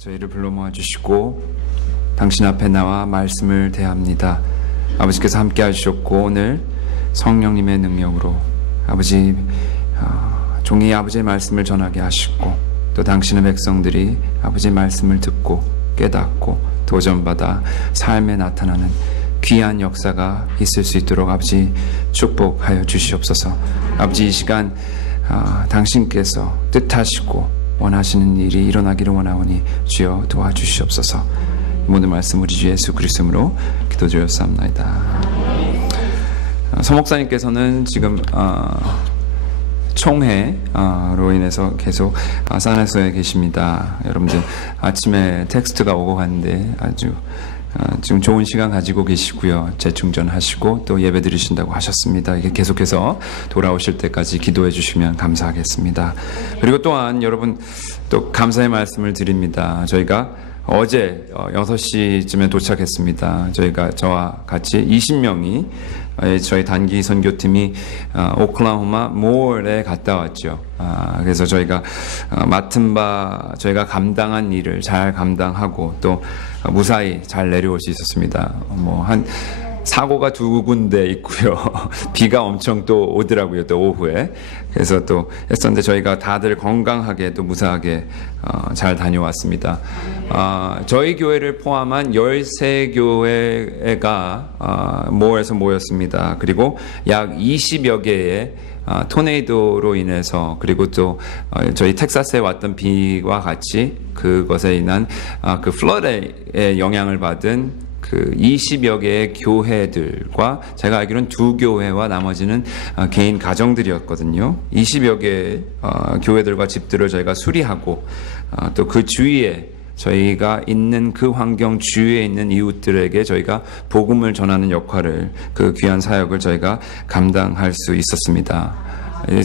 저희를 불러 모아주시고 당신 앞에 나와 말씀을 대합니다. 아버지께서 함께 하셨고 오늘 성령님의 능력으로 아버지 종이 아버지의 말씀을 전하게 하시고 또 당신의 백성들이 아버지의 말씀을 듣고 깨닫고 도전받아 삶에 나타나는 귀한 역사가 있을 수 있도록 아버지 축복하여 주시옵소서. 아버지 이 시간 당신께서 뜻하시고 원하시는 일이 일어나기를 원하오니 주여 도와주시옵소서. 모든 말씀 우리 주 예수 그리스도로 기도드렸사옵나이다. 서목사님께서는 지금 총회로 인해서 계속 산에서에 계십니다. 여러분들 아침에 텍스트가 오고 갔는데 아주 지금 좋은 시간 가지고 계시고요. 재충전하시고 또 예배 드리신다고 하셨습니다. 이게 계속해서 돌아오실 때까지 기도해 주시면 감사하겠습니다. 그리고 또한 여러분 또 감사의 말씀을 드립니다. 저희가 어제 6시쯤에 도착했습니다. 저와 같이 20명이 저희 단기 선교팀이 오클라호마 몰에 갔다 왔죠. 그래서 저희가 맡은 바 저희가 감당한 일을 잘 감당하고 또 무사히 잘 내려올 수 있었습니다. 한 사고가 2군데 있고요. 비가 엄청 또 오더라고요. 또 오후에. 그래서 또 했었는데 저희가 다들 건강하게 또 무사하게 잘 다녀왔습니다. 저희 교회를 포함한 13교회가 몰에서 모였습니다. 그리고 약 20여 개의 토네이도로 인해서 그리고 또 저희 텍사스에 왔던 비와 같이 그것에 인한 그 플러드의 영향을 받은 그 20여 개의 교회들과 제가 알기로는 2교회와 나머지는 개인 가정들이었거든요. 20여 개의 교회들과 집들을 저희가 수리하고 또 그 주위에 저희가 있는 그 환경 주위에 있는 이웃들에게 저희가 복음을 전하는 역할을 그 귀한 사역을 저희가 감당할 수 있었습니다.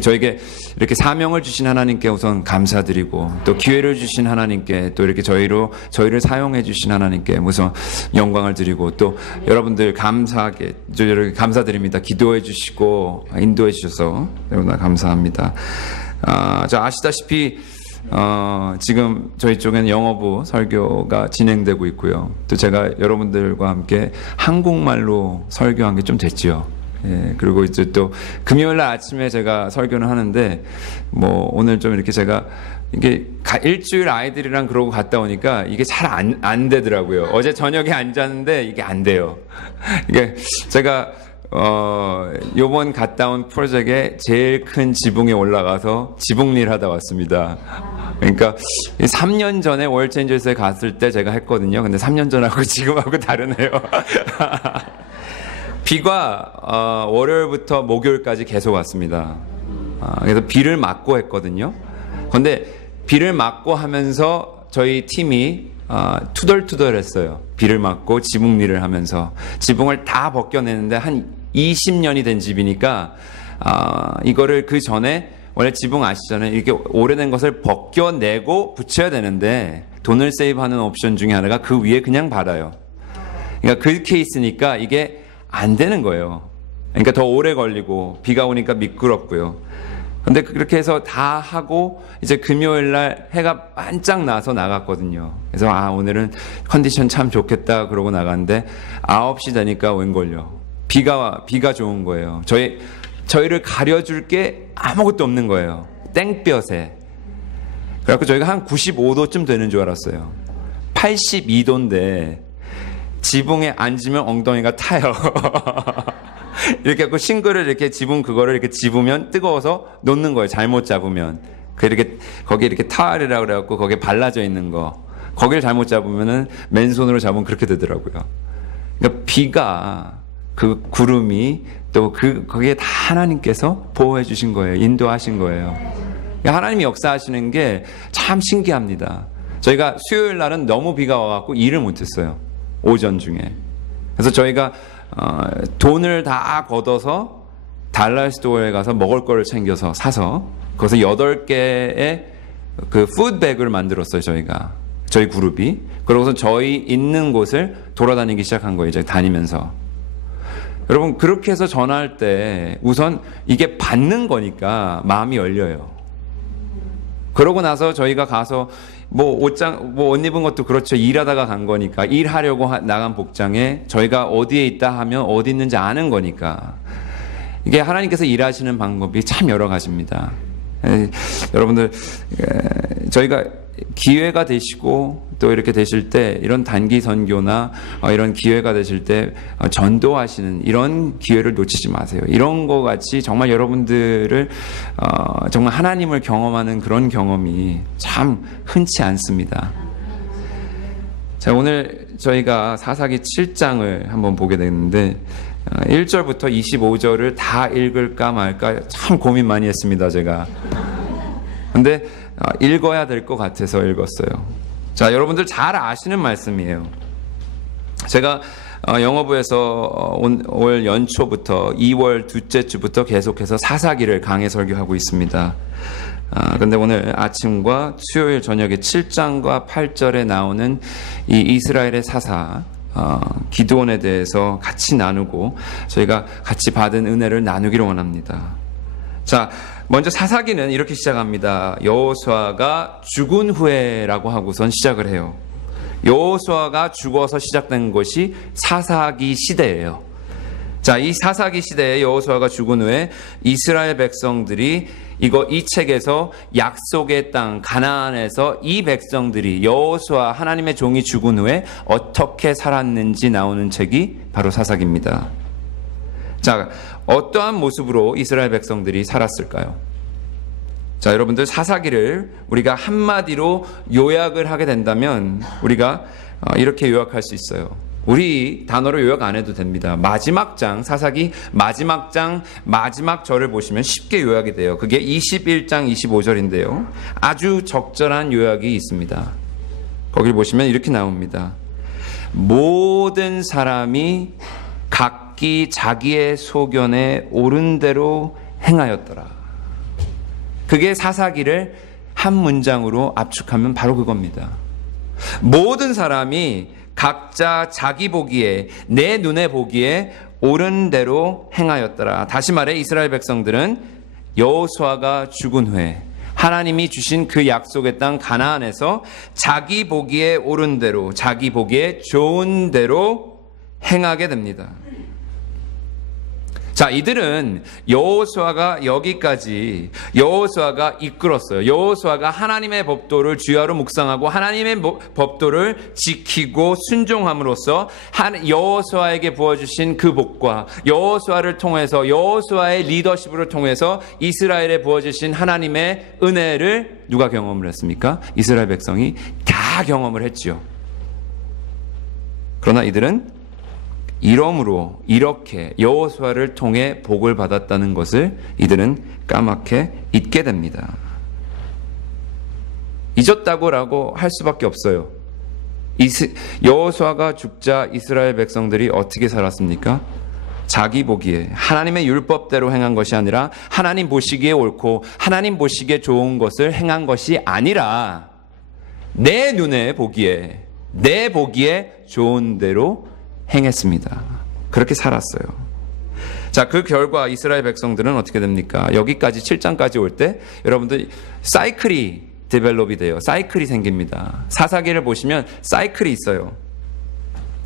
저에게 이렇게 사명을 주신 하나님께 우선 감사드리고 또 기회를 주신 하나님께 또 이렇게 저희를 사용해 주신 하나님께 우선 영광을 드리고 또 여러분들 감사드립니다. 기도해 주시고 인도해 주셔서 너무나 감사합니다. 아시다시피 지금 저희 쪽에는 영어부 설교가 진행되고 있고요. 또 제가 여러분들과 함께 한국말로 설교한 게 좀 됐지요. 예, 그리고 이제 또 금요일 날 아침에 제가 설교를 하는데 오늘 좀 이렇게 제가 이게 일주일 아이들이랑 그러고 갔다 오니까 이게 잘 안 되더라고요. 어제 저녁에 앉았는데 이게 안 돼요. 이게 제가 요번 갔다 온 프로젝트의 제일 큰 지붕에 올라가서 지붕일 하다 왔습니다. 그러니까 3년 전에 월체인저스에 갔을 때 제가 했거든요. 근데 3년 전하고 지금하고 다르네요. 비가 월요일부터 목요일까지 계속 왔습니다. 그래서 비를 맞고 했거든요. 그런데 비를 맞고 하면서 저희 팀이 투덜투덜했어요. 비를 맞고 지붕 일을 하면서 지붕을 다 벗겨내는데 한 20년이 된 집이니까 이거를 그 전에 원래 지붕 아시잖아요. 이렇게 오래된 것을 벗겨내고 붙여야 되는데 돈을 세이브하는 옵션 중에 하나가 그 위에 그냥 발아요. 그러니까 그 케이스니까 이게 안 되는 거예요. 그러니까 더 오래 걸리고 비가 오니까 미끄럽고요. 근데 그렇게 해서 다 하고 이제 금요일 날 해가 반짝 나서 나갔거든요. 그래서 오늘은 컨디션 참 좋겠다 그러고 나갔는데 9시 되니까 웬걸요. 비가 좋은 거예요. 저희를 가려줄 게 아무것도 없는 거예요. 땡볕에. 그래갖고 저희가 한 95도쯤 되는 줄 알았어요. 82도인데 지붕에 앉으면 엉덩이가 타요. 이렇게 하고 싱글을 이렇게 그거를 이렇게 집으면 뜨거워서 놓는 거예요. 잘못 잡으면. 거기에 이렇게 타일이라고 그래갖고 거기에 발라져 있는 거. 거기를 잘못 잡으면은 맨손으로 잡으면 그렇게 되더라고요. 그러니까 비가 그 구름이 또 거기에 다 하나님께서 보호해 주신 거예요. 인도하신 거예요. 하나님이 역사하시는 게 참 신기합니다. 저희가 수요일 날은 너무 비가 와갖고 일을 못했어요. 오전 중에. 그래서 저희가 돈을 다 걷어서 달러 스토어에 가서 먹을 거를 챙겨서 사서 거기서 8개의 그 푸드백을 만들었어요. 저희 그룹이. 그러고서 저희 있는 곳을 돌아다니기 시작한 거예요. 이제 다니면서. 여러분 그렇게 해서 전화할 때 우선 이게 받는 거니까 마음이 열려요. 그러고 나서 저희가 가서 뭐 옷 입은 것도 그렇죠. 일하다가 간 거니까. 일하려고 나간 복장에 저희가 어디에 있다 하면 어디 있는지 아는 거니까. 이게 하나님께서 일하시는 방법이 참 여러 가지입니다. 여러분들, 저희가 기회가 되시고 또 이렇게 되실 때 이런 단기 선교나 이런 기회가 되실 때 전도하시는 이런 기회를 놓치지 마세요. 이런 거 같이 정말 여러분들을 정말 하나님을 경험하는 그런 경험이 참 흔치 않습니다. 자, 오늘 저희가 사사기 7장을 한번 보게 되는데 1절부터 25절을 다 읽을까 말까 참 고민 많이 했습니다, 제가. 근데 읽어야 될 것 같아서 읽었어요. 자, 여러분들 잘 아시는 말씀이에요. 제가 영어부에서 올 연초부터 2월 둘째 주부터 계속해서 사사기를 강해 설교하고 있습니다. 근데 오늘 아침과 수요일 저녁에 7장과 8절에 나오는 이 이스라엘의 사사 기드온에 대해서 같이 나누고 저희가 같이 받은 은혜를 나누기를 원합니다. 자, 먼저 사사기는 이렇게 시작합니다. 여호수아가 죽은 후에라고 하고선 시작을 해요. 여호수아가 죽어서 시작된 것이 사사기 시대예요. 자, 이 사사기 시대에 여호수아가 죽은 후에 이스라엘 백성들이 이 책에서 약속의 땅 가나안에서 이 백성들이 여호수아 하나님의 종이 죽은 후에 어떻게 살았는지 나오는 책이 바로 사사기입니다. 자, 어떠한 모습으로 이스라엘 백성들이 살았을까요? 자, 여러분들 사사기를 우리가 한마디로 요약을 하게 된다면 우리가 이렇게 요약할 수 있어요. 우리 단어로 요약 안 해도 됩니다. 마지막 장, 사사기 마지막 장, 마지막 절을 보시면 쉽게 요약이 돼요. 그게 21장 25절인데요. 아주 적절한 요약이 있습니다. 거기를 보시면 이렇게 나옵니다. 모든 사람이 각기 자기의 소견에 옳은 대로 행하였더라. 그게 사사기를 한 문장으로 압축하면 바로 그겁니다. 모든 사람이 각자 자기 보기에, 내 눈에 보기에 옳은 대로 행하였더라. 다시 말해 이스라엘 백성들은 여호수아가 죽은 후에 하나님이 주신 그 약속의 땅 가나안에서 자기 보기에 옳은 대로, 자기 보기에 좋은 대로 행하게 됩니다. 자, 이들은 여호수아가 여기까지 여호수아가 이끌었어요. 여호수아가 하나님의 법도를 주야로 묵상하고 하나님의 법도를 지키고 순종함으로써 여호수아에게 부어주신 그 복과 여호수아를 통해서 여호수아의 리더십을 통해서 이스라엘에 부어주신 하나님의 은혜를 누가 경험을 했습니까? 이스라엘 백성이 다 경험을 했지요. 그러나 이들은 이러므로 이렇게 여호수아를 통해 복을 받았다는 것을 이들은 까맣게 잊게 됩니다. 잊었다고라고 할 수밖에 없어요. 여호수아가 죽자 이스라엘 백성들이 어떻게 살았습니까? 자기 보기에 하나님의 율법대로 행한 것이 아니라 하나님 보시기에 옳고 하나님 보시기에 좋은 것을 행한 것이 아니라 내 눈에 보기에, 내 보기에 좋은 대로 행했습니다. 그렇게 살았어요. 자, 그 결과 이스라엘 백성들은 어떻게 됩니까? 여기까지 7장까지 올 때 여러분들 사이클이 데벨롭이 돼요. 사이클이 생깁니다. 사사기를 보시면 사이클이 있어요.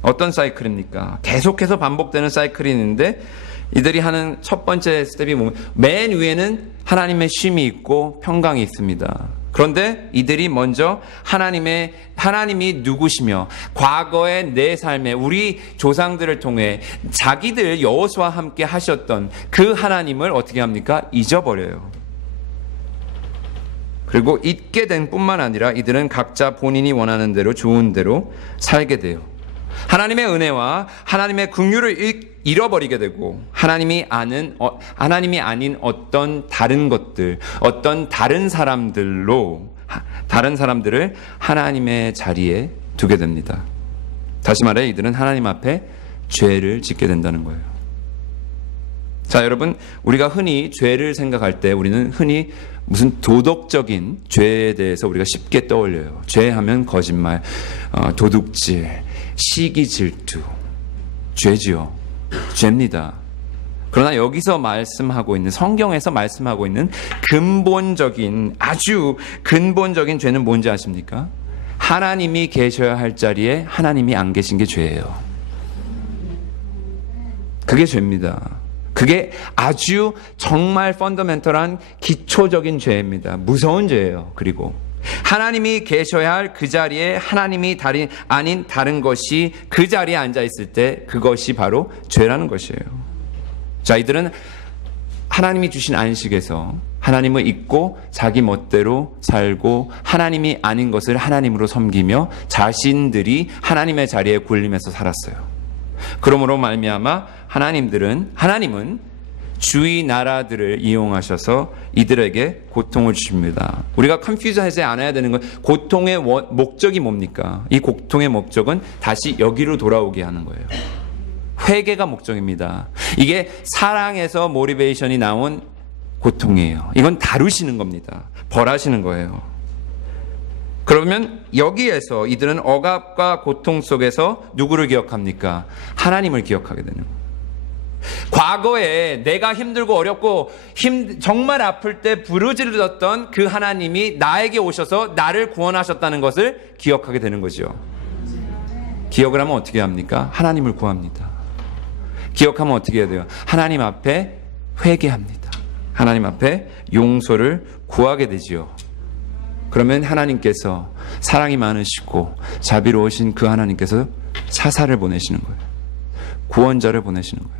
어떤 사이클입니까? 계속해서 반복되는 사이클이 있는데 이들이 하는 첫 번째 스텝이 맨 위에는 하나님의 쉼이 있고 평강이 있습니다. 그런데 이들이 먼저 하나님이 누구시며 과거의 내 삶에 우리 조상들을 통해 자기들 여호수아와 함께 하셨던 그 하나님을 어떻게 합니까? 잊어버려요. 그리고 잊게 된 뿐만 아니라 이들은 각자 본인이 원하는 대로 좋은 대로 살게 돼요. 하나님의 은혜와 하나님의 긍휼을 잃어버리게 되고 하나님이 아닌 어떤 다른 것들, 어떤 다른 사람들을 하나님의 자리에 두게 됩니다. 다시 말해 이들은 하나님 앞에 죄를 짓게 된다는 거예요. 자, 여러분, 우리가 흔히 죄를 생각할 때 우리는 흔히 무슨 도덕적인 죄에 대해서 우리가 쉽게 떠올려요. 죄하면 거짓말, 도둑질, 시기 질투, 죄지요. 죄입니다. 그러나 여기서 말씀하고 있는, 성경에서 말씀하고 있는 근본적인, 아주 근본적인 죄는 뭔지 아십니까? 하나님이 계셔야 할 자리에 하나님이 안 계신 게 죄예요. 그게 죄입니다. 그게 아주 정말 펀더멘털한 기초적인 죄입니다. 무서운 죄예요. 그리고 하나님이 계셔야 할 그 자리에 하나님이 아닌 다른 것이 그 자리에 앉아 있을 때 그것이 바로 죄라는 것이에요. 자, 이들은 하나님이 주신 안식에서 하나님을 잊고 자기 멋대로 살고 하나님이 아닌 것을 하나님으로 섬기며 자신들이 하나님의 자리에 군림해서 살았어요. 그러므로 말미암아 하나님은 주위 나라들을 이용하셔서 이들에게 고통을 주십니다. 우리가 컨퓨즈하지 않아야 되는 건 고통의 목적이 뭡니까? 이 고통의 목적은 다시 여기로 돌아오게 하는 거예요. 회개가 목적입니다. 이게 사랑에서 모티베이션이 나온 고통이에요. 이건 다루시는 겁니다. 벌하시는 거예요. 그러면 여기에서 이들은 억압과 고통 속에서 누구를 기억합니까? 하나님을 기억하게 되는 거예요. 과거에 내가 힘들고 어렵고 정말 아플 때 부르짖었던 그 하나님이 나에게 오셔서 나를 구원하셨다는 것을 기억하게 되는 거죠. 기억을 하면 어떻게 합니까? 하나님을 구합니다. 기억하면 어떻게 해야 돼요? 하나님 앞에 회개합니다. 하나님 앞에 용서를 구하게 되지요. 그러면 하나님께서 사랑이 많으시고 자비로우신 그 하나님께서 사사를 보내시는 거예요. 구원자를 보내시는 거예요.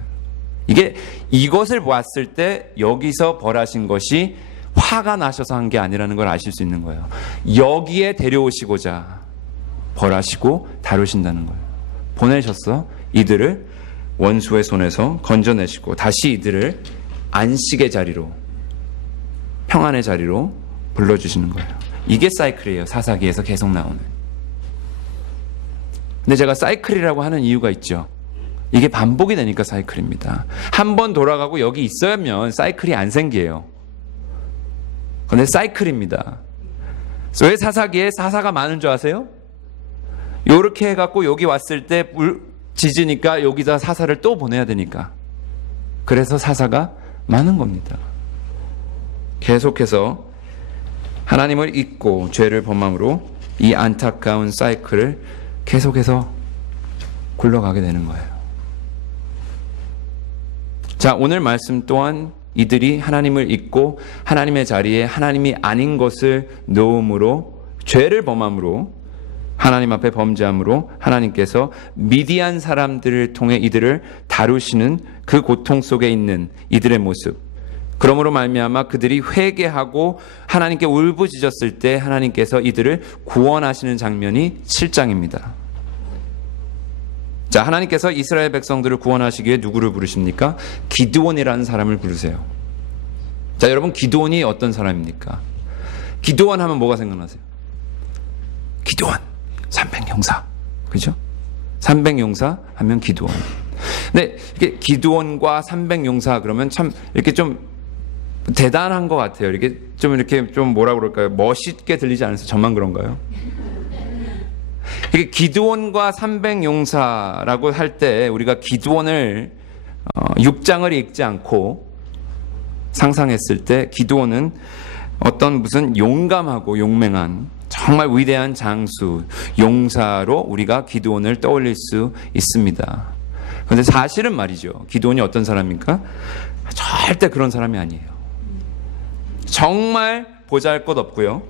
이것을 보았을 때 여기서 벌하신 것이 화가 나셔서 한 게 아니라는 걸 아실 수 있는 거예요. 여기에 데려오시고자 벌하시고 다루신다는 거예요. 보내셨어. 이들을 원수의 손에서 건져내시고 다시 이들을 안식의 자리로, 평안의 자리로 불러주시는 거예요. 이게 사이클이에요. 사사기에서 계속 나오는. 근데 제가 사이클이라고 하는 이유가 있죠. 이게 반복이 되니까 사이클입니다. 한 번 돌아가고 여기 있으면 사이클이 안 생겨요. 근데 사이클입니다. 왜 사사기에 사사가 많은 줄 아세요? 요렇게 해갖고 여기 왔을 때 짖으니까 여기다 사사를 또 보내야 되니까. 그래서 사사가 많은 겁니다. 계속해서 하나님을 잊고 죄를 범함으로 이 안타까운 사이클을 계속해서 굴러가게 되는 거예요. 자, 오늘 말씀 또한 이들이 하나님을 잊고 하나님의 자리에 하나님이 아닌 것을 놓음으로, 죄를 범함으로, 하나님 앞에 범죄함으로 하나님께서 미디안 사람들을 통해 이들을 다루시는 그 고통 속에 있는 이들의 모습, 그러므로 말미암아 그들이 회개하고 하나님께 울부짖었을 때 하나님께서 이들을 구원하시는 장면이 7장입니다. 자, 하나님께서 이스라엘 백성들을 구원하시기 위해 누구를 부르십니까? 기드온이라는 사람을 부르세요. 자, 여러분, 기드온이 어떤 사람입니까? 기드온 하면 뭐가 생각나세요? 기드온, 300용사. 그죠? 300용사 하면 기드온. 근데 이게 기드온과 300용사 그러면 참 이렇게 좀 대단한 것 같아요. 이렇게 좀 뭐라 그럴까요? 멋있게 들리지 않아서 저만 그런가요? 이게 기드온과 300용사라고 할 때 우리가 기드온을 6장을 읽지 않고 상상했을 때 기드온은 어떤 무슨 용감하고 용맹한 정말 위대한 장수, 용사로 우리가 기드온을 떠올릴 수 있습니다. 그런데 사실은 말이죠. 기드온이 어떤 사람입니까? 절대 그런 사람이 아니에요. 정말 보잘것없고요.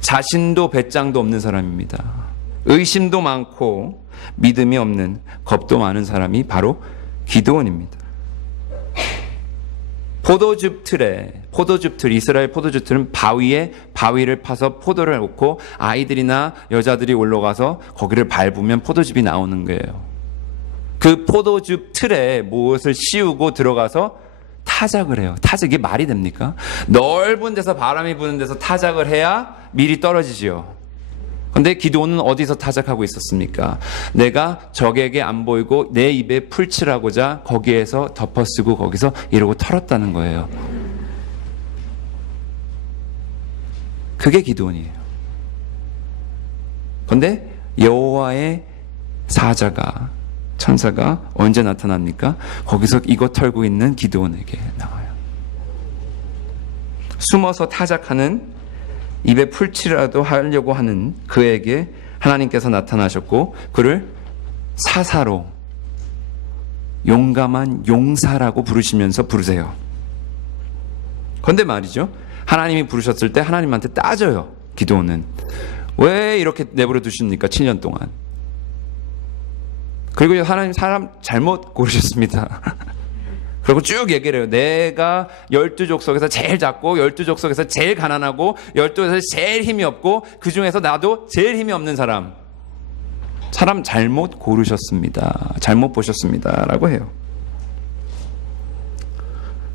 자신도 배짱도 없는 사람입니다. 의심도 많고 믿음이 없는, 겁도 많은 사람이 바로 기드온입니다. 포도즙 틀, 이스라엘 포도즙 틀은 바위에 바위를 파서 포도를 놓고 아이들이나 여자들이 올라가서 거기를 밟으면 포도즙이 나오는 거예요. 그 포도즙 틀에 무엇을 씌우고 들어가서 타작을 해요. 이게 말이 됩니까? 넓은 데서 바람이 부는 데서 타작을 해야 밀이 떨어지지요. 근데 기드온은 어디서 타작하고 있었습니까? 내가 적에게 안 보이고 내 입에 풀칠하고자 거기에서 덮어쓰고 거기서 이러고 털었다는 거예요. 그게 기드온이에요. 근데 여호와의 사자가 천사가 언제 나타납니까? 거기서 이거 털고 있는 기드온에게 나와요. 숨어서 타작하는, 입에 풀칠이라도 하려고 하는 그에게 하나님께서 나타나셨고 그를 사사로, 용감한 용사라고 부르시면서 부르세요. 그런데 말이죠, 하나님이 부르셨을 때 하나님한테 따져요. 기드온은 왜 이렇게 내버려 두십니까? 7년 동안. 그리고 하나님 사람 잘못 고르셨습니다. 그리고 쭉 얘기를 해요. 내가 12족속에서 제일 작고 12족속에서 제일 가난하고 12족속에서 제일 힘이 없고 그 중에서 나도 제일 힘이 없는 사람 잘못 고르셨습니다. 잘못 보셨습니다. 라고 해요.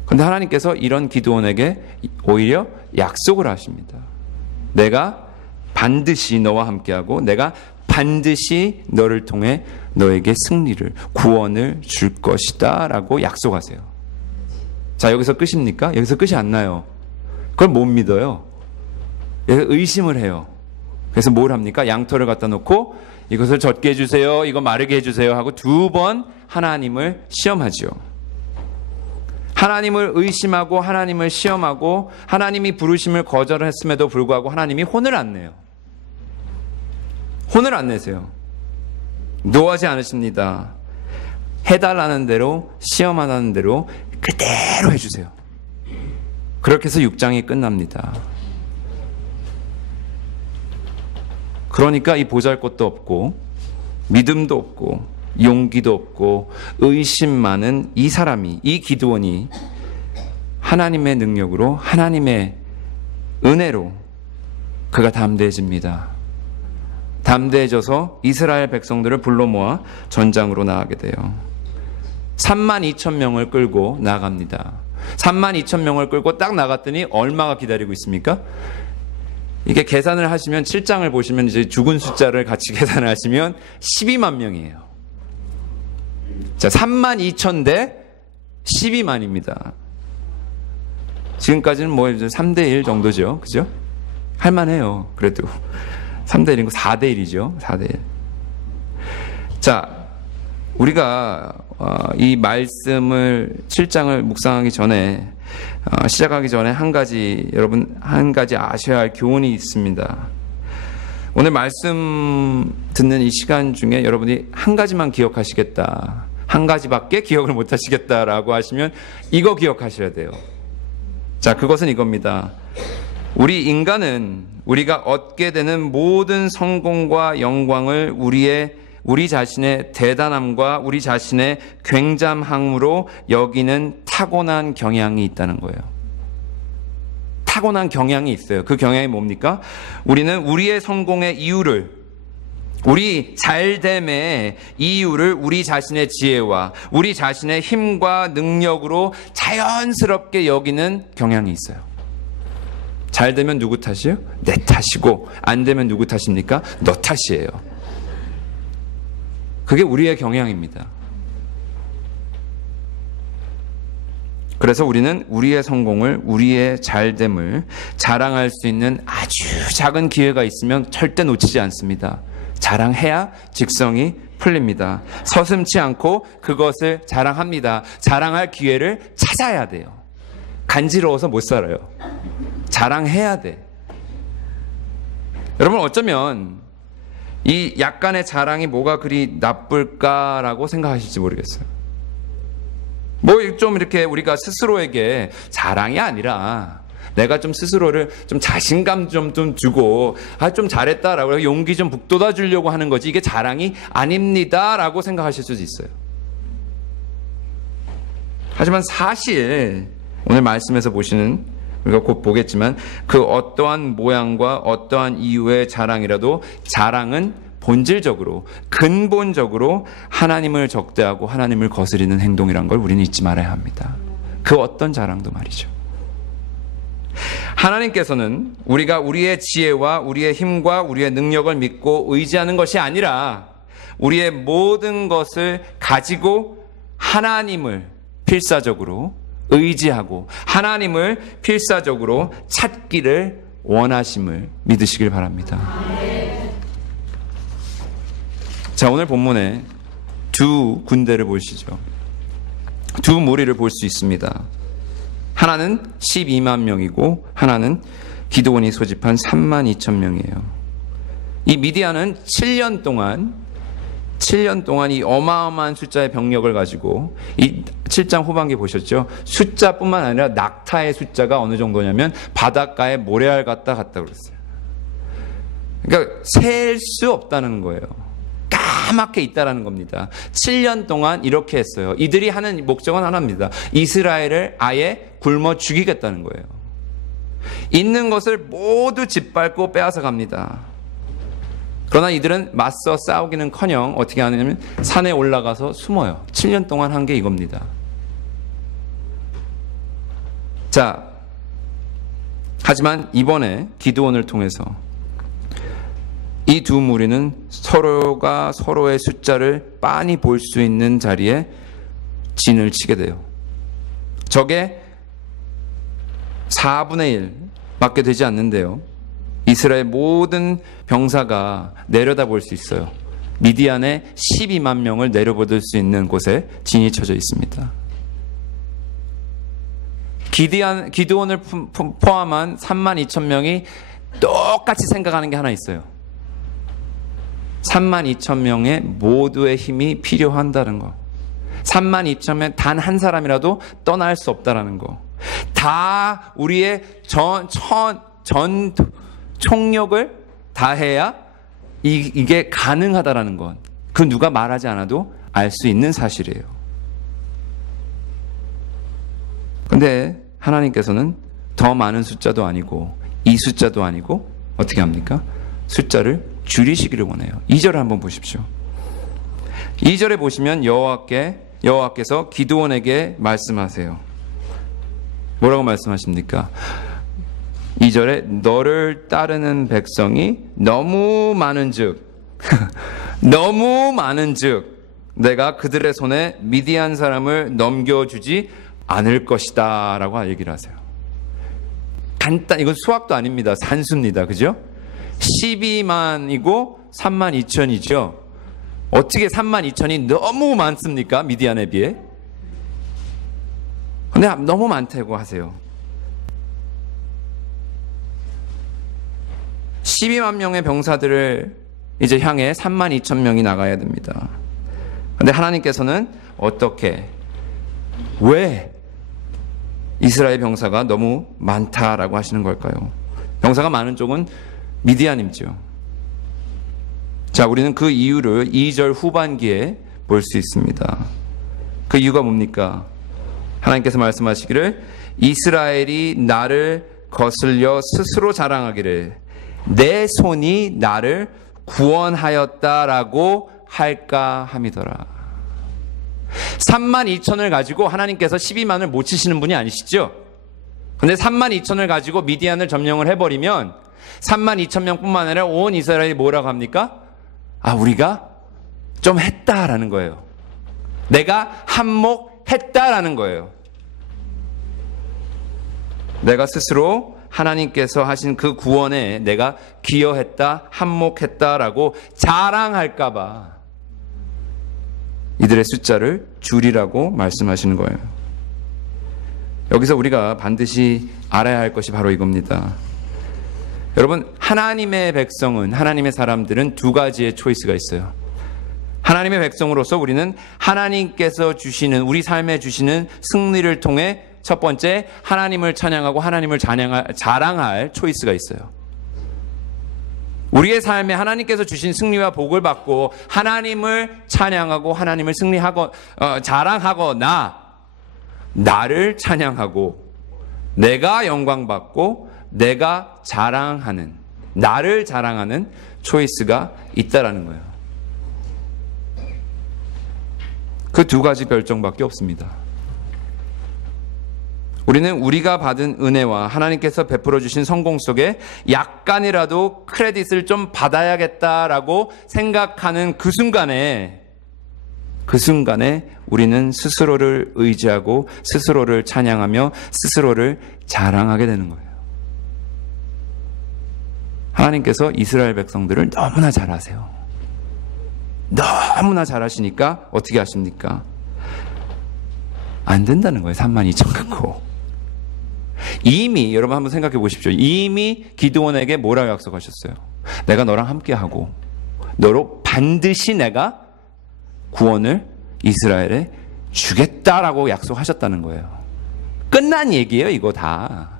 그런데 하나님께서 이런 기드온에게 오히려 약속을 하십니다. 내가 반드시 너와 함께하고 내가 반드시 너를 통해 너에게 승리를, 구원을 줄 것이다 라고 약속하세요. 자, 여기서 끝입니까? 여기서 끝이 안 나요. 그걸 못 믿어요. 의심을 해요. 그래서 뭘 합니까? 양털을 갖다 놓고 이것을 젖게 해주세요, 이거 마르게 해주세요 하고 2번 하나님을 시험하죠. 하나님을 의심하고 하나님을 시험하고 하나님이 부르심을 거절했음에도 불구하고 하나님이 혼을 안 내요. 혼을 안 내세요. 노하지 않으십니다. 해달라는 대로, 시험하라는 대로 그대로 해주세요. 그렇게 해서 6장이 끝납니다. 그러니까 이 보잘것도 없고 믿음도 없고 용기도 없고 의심 많은 이 사람이, 이 기드온이 하나님의 능력으로, 하나님의 은혜로 그가 담대해집니다. 담대해져서 이스라엘 백성들을 불러 모아 전장으로 나가게 돼요. 32,000명을 끌고 나갑니다. 32,000명을 끌고 딱 나갔더니 얼마가 기다리고 있습니까? 이게 계산을 하시면 7장을 보시면 이제 죽은 숫자를 같이 계산을 하시면 12만 명이에요. 자, 32,000 대 12만입니다. 지금까지는 뭐 3대1 정도죠. 그죠? 할만해요. 그래도 3대1이고 4대1이죠. 4대1. 자, 우리가 이 말씀을 7장을 묵상하기 전에 시작하기 전에 여러분 한 가지 아셔야 할 교훈이 있습니다. 오늘 말씀 듣는 이 시간 중에 여러분이 한 가지만 기억하시겠다, 한 가지밖에 기억을 못 하시겠다라고 하시면 이거 기억하셔야 돼요. 자, 그것은 이겁니다. 우리 인간은 우리가 얻게 되는 모든 성공과 영광을 우리 자신의 대단함과 우리 자신의 굉장함으로 여기는 타고난 경향이 있다는 거예요. 타고난 경향이 있어요. 그 경향이 뭡니까? 우리는 우리의 성공의 이유를, 우리 잘됨의 이유를 우리 자신의 지혜와 우리 자신의 힘과 능력으로 자연스럽게 여기는 경향이 있어요. 잘 되면 누구 탓이에요? 내 탓이고, 안 되면 누구 탓입니까? 너 탓이에요. 그게 우리의 경향입니다. 그래서 우리는 우리의 성공을, 우리의 잘됨을 자랑할 수 있는 아주 작은 기회가 있으면 절대 놓치지 않습니다. 자랑해야 직성이 풀립니다. 서슴지 않고 그것을 자랑합니다. 자랑할 기회를 찾아야 돼요. 간지러워서 못 살아요. 자랑해야 돼. 여러분, 어쩌면 이 약간의 자랑이 뭐가 그리 나쁠까라고 생각하실지 모르겠어요. 뭐 좀 이렇게 우리가 스스로에게 자랑이 아니라 내가 좀 스스로를 좀 자신감 좀 주고 좀 잘했다라고 용기 좀 북돋아 주려고 하는 거지, 이게 자랑이 아닙니다라고 생각하실 수도 있어요. 하지만 사실 오늘 말씀에서 보시는, 우리가 곧 보겠지만 그 어떠한 모양과 어떠한 이유의 자랑이라도 자랑은 본질적으로, 근본적으로 하나님을 적대하고 하나님을 거스리는 행동이란 걸 우리는 잊지 말아야 합니다. 그 어떤 자랑도 말이죠. 하나님께서는 우리가 우리의 지혜와 우리의 힘과 우리의 능력을 믿고 의지하는 것이 아니라 우리의 모든 것을 가지고 하나님을 필사적으로 의지하고 하나님을 필사적으로 찾기를 원하심을 믿으시길 바랍니다. 자, 오늘 본문에 두 군대를 보시죠. 두 무리를 볼 수 있습니다. 하나는 12만 명이고 하나는 기드온이 소집한 3만 2천 명이에요. 이 미디안은 7년 동안 이 어마어마한 숫자의 병력을 가지고, 이 7장 후반기 보셨죠? 숫자뿐만 아니라 낙타의 숫자가 어느 정도냐면 바닷가에 모래알 같다 그랬어요. 그러니까 셀 수 없다는 거예요. 까맣게 있다라는 겁니다. 7년 동안 이렇게 했어요. 이들이 하는 목적은 하나입니다. 이스라엘을 아예 굶어 죽이겠다는 거예요. 있는 것을 모두 짓밟고 빼앗아 갑니다. 그러나 이들은 맞서 싸우기는커녕 어떻게 하느냐면 산에 올라가서 숨어요. 7년 동안 한 게 이겁니다. 자, 하지만 이번에 기드온을 통해서 이 두 무리는 서로가 서로의 숫자를 빤히 볼 수 있는 자리에 진을 치게 돼요. 적의 4분의 1밖에 되지 않는데요. 이스라엘 모든 병사가 내려다볼 수 있어요. 미디안의 12만 명을 내려볼 수 있는 곳에 진이 쳐져 있습니다. 기드온을 포함한 3만 2천 명이 똑같이 생각하는 게 하나 있어요. 3만 2천 명의 모두의 힘이 필요한다는 거. 3만 2천 명 단 한 사람이라도 떠날 수 없다는 거. 다 우리의 총력을 다해야 이게 가능하다라는 것. 그 누가 말하지 않아도 알 수 있는 사실이에요. 근데 하나님께서는 더 많은 숫자도 아니고 이 숫자도 아니고 어떻게 합니까? 숫자를 줄이시기를 원해요. 2절을 한번 보십시오. 2절에 보시면 여호와께서 기드온에게 말씀하세요. 뭐라고 말씀하십니까? 2절에 너를 따르는 백성이 너무 많은즉 내가 그들의 손에 미디안 사람을 넘겨주지 않을 것이다 라고 얘기를 하세요. 이건 수학도 아닙니다. 산수입니다. 그죠? 12만이고 3만 2천이죠. 어떻게 3만 2천이 너무 많습니까? 미디안에 비해. 근데 너무 많다고 하세요. 12만 명의 병사들을 이제 향해 3만 2천 명이 나가야 됩니다. 그런데 하나님께서는 왜 이스라엘 병사가 너무 많다라고 하시는 걸까요? 병사가 많은 쪽은 미디안이죠. 자, 우리는 그 이유를 2절 후반기에 볼 수 있습니다. 그 이유가 뭡니까? 하나님께서 말씀하시기를 이스라엘이 나를 거슬려 스스로 자랑하기를 내 손이 나를 구원하였다라고 할까 함이더라. 3만 2천을 가지고 하나님께서 12만을 못 치시는 분이 아니시죠? 근데 3만 2천을 가지고 미디안을 점령을 해버리면 3만 2천 명뿐만 아니라 온 이스라엘이 뭐라고 합니까? 우리가 좀 했다라는 거예요. 내가 한몫했다라는 거예요. 내가 스스로 하나님께서 하신 그 구원에 내가 기여했다, 한몫했다라고 자랑할까봐 이들의 숫자를 줄이라고 말씀하시는 거예요. 여기서 우리가 반드시 알아야 할 것이 바로 이겁니다. 여러분, 하나님의 백성은, 하나님의 사람들은 두 가지의 초이스가 있어요. 하나님의 백성으로서 우리는 하나님께서 주시는, 우리 삶에 주시는 승리를 통해 첫 번째, 하나님을 찬양하고 하나님을 자랑할 초이스가 있어요. 우리의 삶에 하나님께서 주신 승리와 복을 받고 하나님을 찬양하고 하나님을 자랑하거나 나를 찬양하고 내가 영광받고 내가 자랑하는, 나를 자랑하는 초이스가 있다라는 거예요. 그 두 가지 결정밖에 없습니다. 우리는 우리가 받은 은혜와 하나님께서 베풀어 주신 성공 속에 약간이라도 크레딧을 좀 받아야겠다라고 생각하는 그 순간에 우리는 스스로를 의지하고 스스로를 찬양하며 스스로를 자랑하게 되는 거예요. 하나님께서 이스라엘 백성들을 너무나 잘 아세요. 너무나 잘하시니까 어떻게 하십니까? 안 된다는 거예요. 32,000 갖고. 이미 여러분 한번 생각해 보십시오. 이미 기드온에게 뭐라고 약속하셨어요? 내가 너랑 함께하고 너로 반드시 내가 구원을 이스라엘에 주겠다라고 약속하셨다는 거예요. 끝난 얘기예요. 이거 다.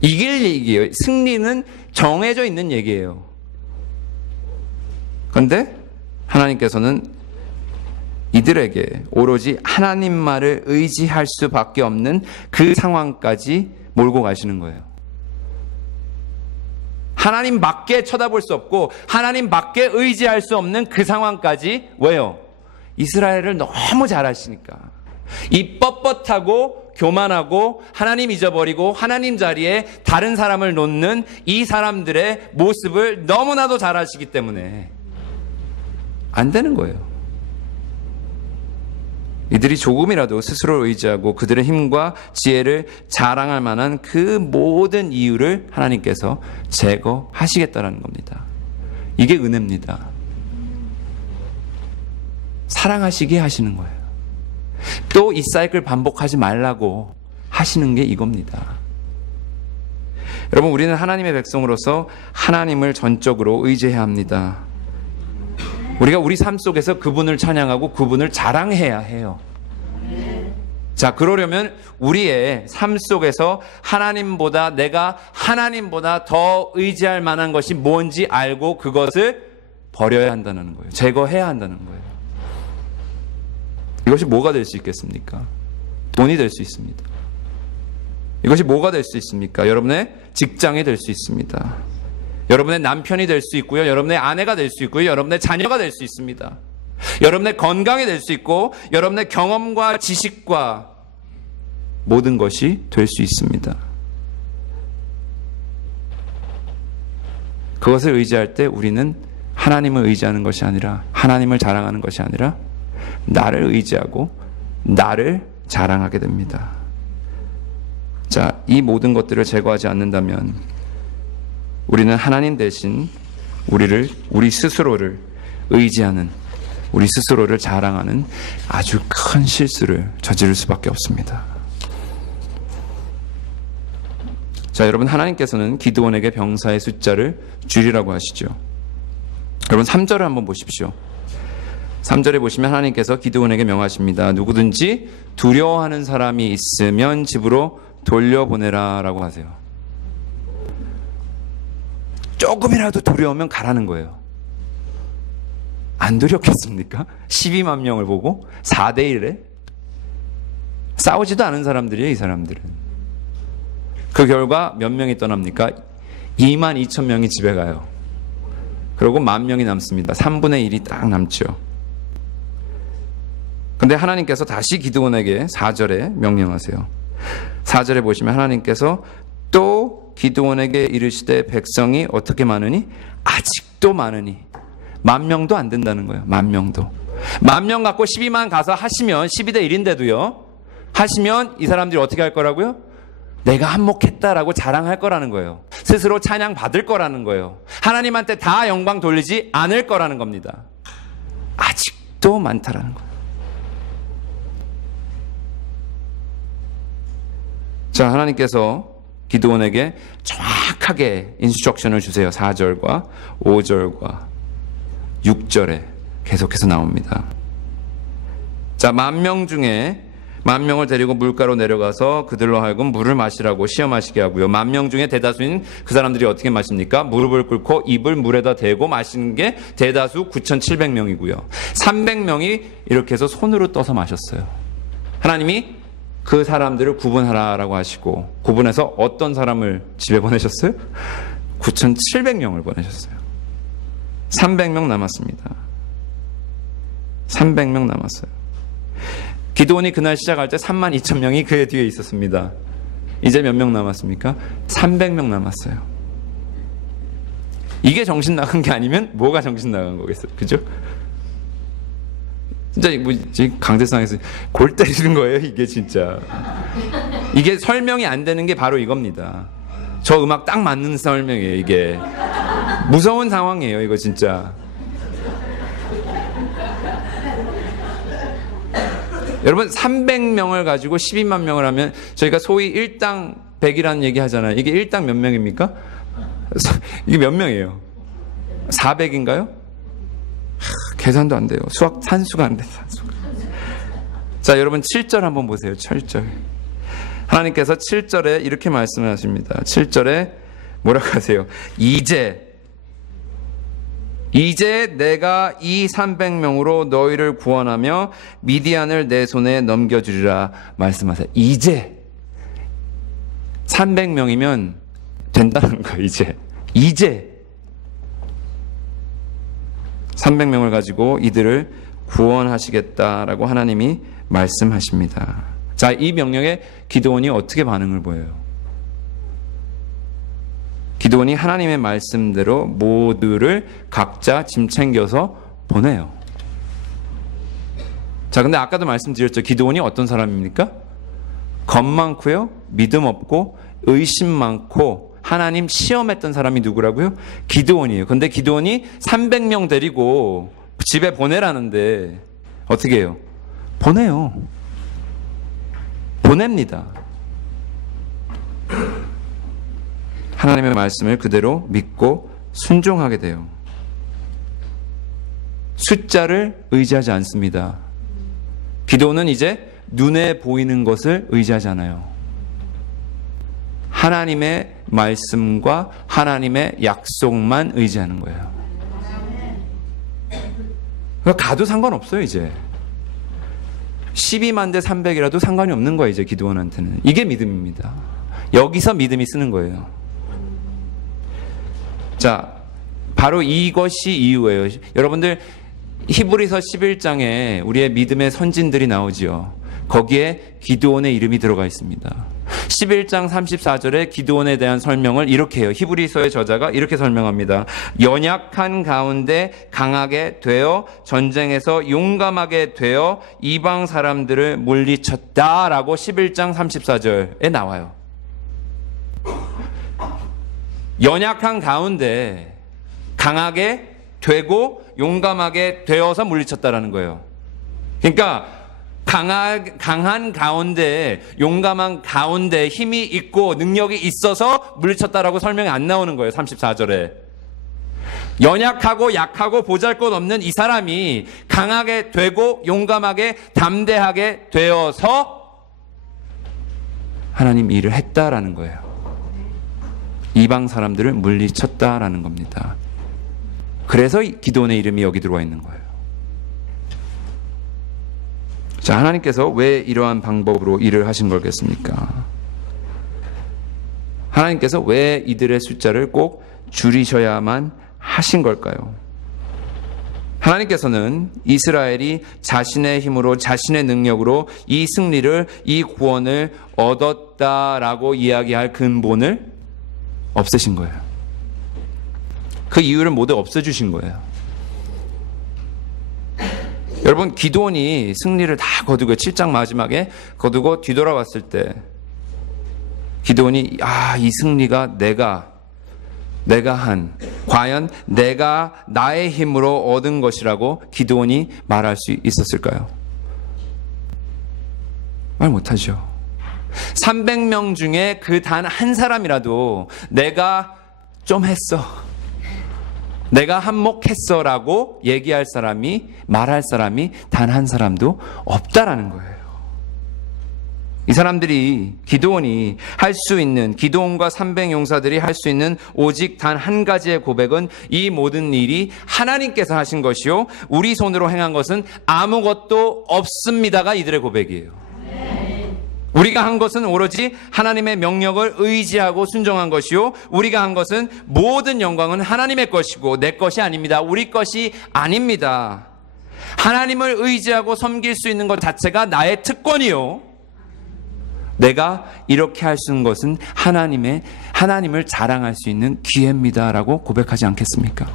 이길 얘기예요. 승리는 정해져 있는 얘기예요. 그런데 하나님께서는 이들에게 오로지 하나님 말을 의지할 수밖에 없는 그 상황까지 몰고 가시는 거예요. 하나님 밖에 쳐다볼 수 없고 하나님 밖에 의지할 수 없는 그 상황까지. 왜요? 이스라엘을 너무 잘 아시니까. 이 뻣뻣하고 교만하고 하나님 잊어버리고 하나님 자리에 다른 사람을 놓는 이 사람들의 모습을 너무나도 잘 아시기 때문에 안 되는 거예요. 이들이 조금이라도 스스로를 의지하고 그들의 힘과 지혜를 자랑할 만한 그 모든 이유를 하나님께서 제거하시겠다는 겁니다. 이게 은혜입니다. 사랑하시게 하시는 거예요. 또 이 사이클 반복하지 말라고 하시는 게 이겁니다. 여러분, 우리는 하나님의 백성으로서 하나님을 전적으로 의지해야 합니다. 우리가 우리 삶 속에서 그분을 찬양하고 그분을 자랑해야 해요. 자, 그러려면 우리의 삶 속에서 내가 하나님보다 더 의지할 만한 것이 뭔지 알고 그것을 버려야 한다는 거예요. 제거해야 한다는 거예요. 이것이 뭐가 될 수 있겠습니까? 돈이 될 수 있습니다. 이것이 뭐가 될 수 있습니까? 여러분의 직장이 될 수 있습니다. 여러분의 남편이 될 수 있고요. 여러분의 아내가 될 수 있고요. 여러분의 자녀가 될 수 있습니다. 여러분의 건강이 될 수 있고 여러분의 경험과 지식과 모든 것이 될 수 있습니다. 그것을 의지할 때 우리는 하나님을 의지하는 것이 아니라 하나님을 자랑하는 것이 아니라 나를 의지하고 나를 자랑하게 됩니다. 자, 이 모든 것들을 제거하지 않는다면 우리는 하나님 대신 우리 스스로를 의지하는, 우리 스스로를 자랑하는 아주 큰 실수를 저지를 수밖에 없습니다. 자, 여러분, 하나님께서는 기드온에게 병사의 숫자를 줄이라고 하시죠. 여러분 3절을 한번 보십시오. 3절에 보시면 하나님께서 기드온에게 명하십니다. 누구든지 두려워하는 사람이 있으면 집으로 돌려보내라 라고 하세요. 조금이라도 두려우면 가라는 거예요. 안 두렵겠습니까? 12만 명을 보고 4대1에 싸우지도 않은 사람들이에요. 이 사람들은. 그 결과 몇 명이 떠납니까? 22,000명이 집에 가요. 그리고 10,000명이 남습니다. 3분의 1이 딱 남죠. 근데 하나님께서 다시 기드온에게 4절에 명령하세요. 4절에 보시면 하나님께서 또 기드온에게 이르시되 백성이 어떻게 많으니? 아직도 많으니. 10,000명도 안 된다는 거예요. 10,000명도. 10,000명 갖고 12만 가서 하시면 12대 1인데도요. 하시면 이 사람들이 어떻게 할 거라고요? 내가 한몫했다라고 자랑할 거라는 거예요. 스스로 찬양 받을 거라는 거예요. 하나님한테 다 영광 돌리지 않을 거라는 겁니다. 아직도 많다라는 거예요. 자, 하나님께서 기드온에게 정확하게 인스트럭션을 주세요. 4절과 5절과 6절에 계속해서 나옵니다. 자, 10,000명 중에 10,000명을 데리고 물가로 내려가서 그들로 하여금 물을 마시라고 시험하시게 하고요. 10,000명 중에 대다수인 그 사람들이 어떻게 마십니까? 무릎을 꿇고 입을 물에다 대고 마시는 게 대다수 9,700명이고요. 300명이 이렇게 해서 손으로 떠서 마셨어요. 하나님이 그 사람들을 구분하라라고 하시고 구분해서 어떤 사람을 집에 보내셨어요? 9,700명을 보내셨어요. 300명 남았습니다. 300명 남았어요. 기드온이 그날 시작할 때 32,000명이 그의 뒤에 있었습니다. 이제 몇 명 남았습니까? 300명 남았어요. 이게 정신 나간 게 아니면 뭐가 정신 나간 거겠어요? 그죠? 진짜 강대상에서 골 때리는 거예요. 이게 진짜. 이게 설명이 안 되는 게 바로 이겁니다. 저 음악 딱 맞는 설명이에요. 이게 무서운 상황이에요. 이거 진짜. 여러분 300명을 가지고 12만 명을 하면 저희가 소위 일당 100이라는 얘기 하잖아요. 이게 일당 몇 명입니까? 이게 몇 명이에요? 400인가요? 계산도 안 돼요. 산수가 안 돼. 산수가. 자, 여러분 7절 한번 보세요. 7절. 하나님께서 7절에 이렇게 말씀하십니다. 7절에 뭐라고 하세요? 이제 내가 이 300명으로 너희를 구원하며 미디안을 내 손에 넘겨주리라 말씀하세요. 이제 300명이면 된다는 거예요. 이제 300명을 가지고 이들을 구원하시겠다라고 하나님이 말씀하십니다. 자, 이 명령에 기드온이 어떻게 반응을 보여요? 기드온이 하나님의 말씀대로 모두를 각자 짐 챙겨서 보내요. 자, 근데 아까도 말씀드렸죠. 기드온이 어떤 사람입니까? 겁 많고요, 믿음 없고, 의심 많고, 하나님 시험했던 사람이 누구라고요? 기드온이에요. 근데 기드온이 300명 데리고 집에 보내라는데 어떻게 해요? 보내요. 보냅니다. 하나님의 말씀을 그대로 믿고 순종하게 돼요. 숫자를 의지하지 않습니다. 기도는 이제 눈에 보이는 것을 의지하지 않아요. 하나님의 말씀과 하나님의 약속만 의지하는 거예요. 그러니까 가도 상관없어요. 이제 12만 대 300이라도 상관이 없는 거예요. 이제 기드온한테는. 이게 믿음입니다. 여기서 믿음이 쓰는 거예요. 자, 바로 이것이 이유예요. 여러분들 히브리서 11장에 우리의 믿음의 선진들이 나오지요. 거기에 기드온의 이름이 들어가 있습니다. 11장 34절에 기드온에 대한 설명을 이렇게 해요. 히브리서의 저자가 이렇게 설명합니다. 연약한 가운데 강하게 되어 전쟁에서 용감하게 되어 이방 사람들을 물리쳤다라고 11장 34절에 나와요. 연약한 가운데 강하게 되고 용감하게 되어서 물리쳤다라는 거예요. 그러니까 강한 가운데, 용감한 가운데 힘이 있고 능력이 있어서 물리쳤다라고 설명이 안 나오는 거예요. 34절에. 연약하고 약하고 보잘것없는 이 사람이 강하게 되고 용감하게 담대하게 되어서 하나님 일을 했다라는 거예요. 이방 사람들을 물리쳤다라는 겁니다. 그래서 기드온의 이름이 여기 들어와 있는 거예요. 자, 하나님께서 왜 이러한 방법으로 일을 하신 거겠습니까? 하나님께서 왜 이들의 숫자를 꼭 줄이셔야만 하신 걸까요? 하나님께서는 이스라엘이 자신의 힘으로, 자신의 능력으로 이 승리를, 이 구원을 얻었다라고 이야기할 근본을 없애신 거예요. 그 이유를 모두 없애주신 거예요. 여러분, 기드온이 승리를 다 거두고 7장 마지막에 거두고 뒤돌아왔을 때 기드온이 이 승리가 내가 과연 내가 나의 힘으로 얻은 것이라고 기드온이 말할 수 있었을까요? 말 못하죠. 300명 중에 그 단 한 사람이라도 내가 좀 했어, 내가 한몫했어라고 얘기할 사람이, 말할 사람이 단 한 사람도 없다라는 거예요. 이 사람들이, 기드온이 할 수 있는, 기드온과 300용사들이 할 수 있는 오직 단 한 가지의 고백은 이 모든 일이 하나님께서 하신 것이요, 우리 손으로 행한 것은 아무것도 없습니다가 이들의 고백이에요. 우리가 한 것은 오로지 하나님의 명령을 의지하고 순종한 것이요, 우리가 한 것은 모든 영광은 하나님의 것이고 내 것이 아닙니다. 우리 것이 아닙니다. 하나님을 의지하고 섬길 수 있는 것 자체가 나의 특권이요, 내가 이렇게 할 수 있는 것은 하나님을 자랑할 수 있는 기회입니다라고 고백하지 않겠습니까?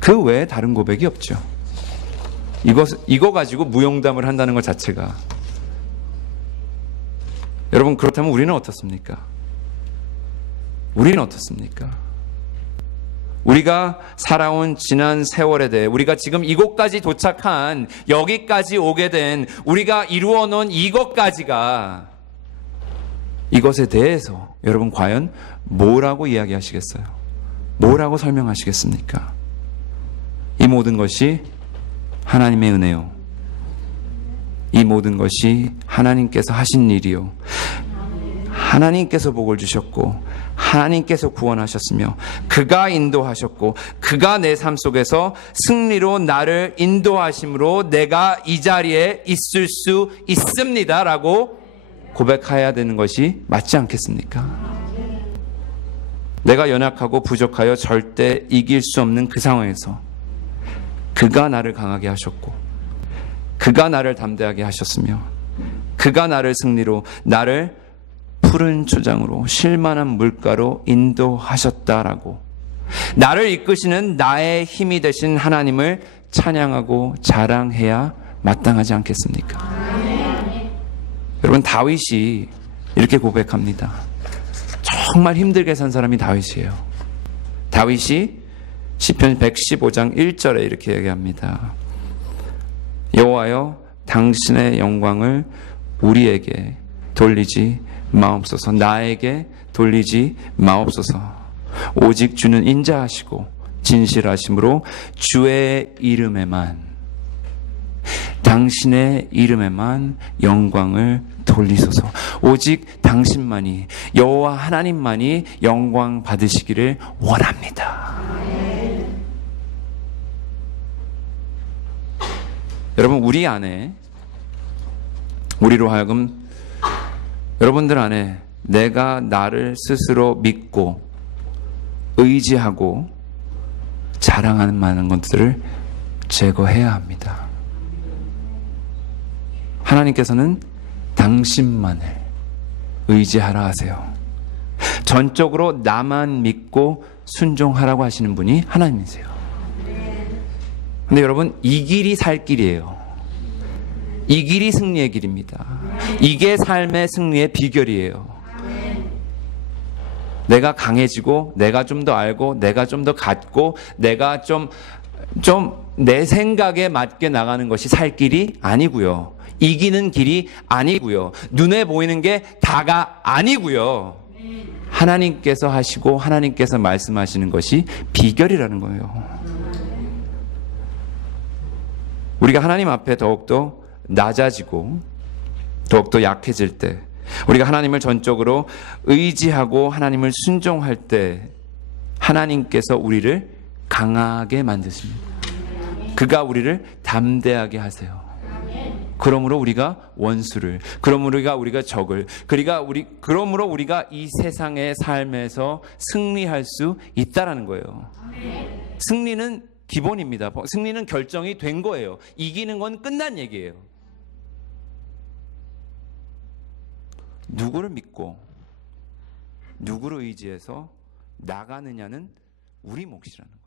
그 외에 다른 고백이 없죠. 이거 가지고 무용담을 한다는 것 자체가. 여러분, 그렇다면 우리는 어떻습니까? 우리는 어떻습니까? 우리가 살아온 지난 세월에 대해, 우리가 지금 이곳까지 도착한, 여기까지 오게 된, 우리가 이루어 놓은 이것까지가, 이것에 대해서 여러분 과연 뭐라고 이야기하시겠어요? 뭐라고 설명하시겠습니까? 이 모든 것이 하나님의 은혜요. 이 모든 것이 하나님께서 하신 일이요. 하나님께서 복을 주셨고 하나님께서 구원하셨으며 그가 인도하셨고 그가 내 삶 속에서 승리로 나를 인도하심으로 내가 이 자리에 있을 수 있습니다 라고 고백해야 되는 것이 맞지 않겠습니까? 내가 연약하고 부족하여 절대 이길 수 없는 그 상황에서 그가 나를 강하게 하셨고 그가 나를 담대하게 하셨으며 그가 나를 승리로, 나를 푸른 초장으로 쉴만한 물가로 인도하셨다라고 나를 이끄시는 나의 힘이 되신 하나님을 찬양하고 자랑해야 마땅하지 않겠습니까? 여러분, 다윗이 이렇게 고백합니다. 정말 힘들게 산 사람이 다윗이에요. 다윗이 시편 115장 1절에 이렇게 얘기합니다. 여호와여, 당신의 영광을 우리에게 돌리지 마옵소서. 나에게 돌리지 마옵소서. 오직 주는 인자하시고 진실하심으로 주의 이름에만, 당신의 이름에만 영광을 돌리소서. 오직 당신만이, 여호와 하나님만이 영광 받으시기를 원합니다. 여러분, 우리 안에, 우리로 하여금 여러분들 안에 내가 나를 스스로 믿고 의지하고 자랑하는 많은 것들을 제거해야 합니다. 하나님께서는 당신만을 의지하라 하세요. 전적으로 나만 믿고 순종하라고 하시는 분이 하나님이세요. 근데 여러분, 이 길이 살 길이에요. 이 길이 승리의 길입니다. 이게 삶의 승리의 비결이에요. 내가 강해지고, 내가 좀 더 알고, 내가 좀 더 갖고, 내가 좀 내 생각에 맞게 나가는 것이 살 길이 아니고요. 이기는 길이 아니고요. 눈에 보이는 게 다가 아니고요. 하나님께서 하시고 하나님께서 말씀하시는 것이 비결이라는 거예요. 우리가 하나님 앞에 더욱더 낮아지고 더욱더 약해질 때, 우리가 하나님을 전적으로 의지하고 하나님을 순종할 때 하나님께서 우리를 강하게 만드십니다. 그가 우리를 담대하게 하세요. 그러므로 우리가 원수를, 그러므로 우리가 적을, 그러므로 우리가 이 세상의 삶에서 승리할 수 있다라는 거예요. 승리는 기본입니다. 승리는 결정이 된 거예요. 이기는 건 끝난 얘기예요. 누구를 믿고 누구를 의지해서 나가느냐는 우리 몫이라는 거예요.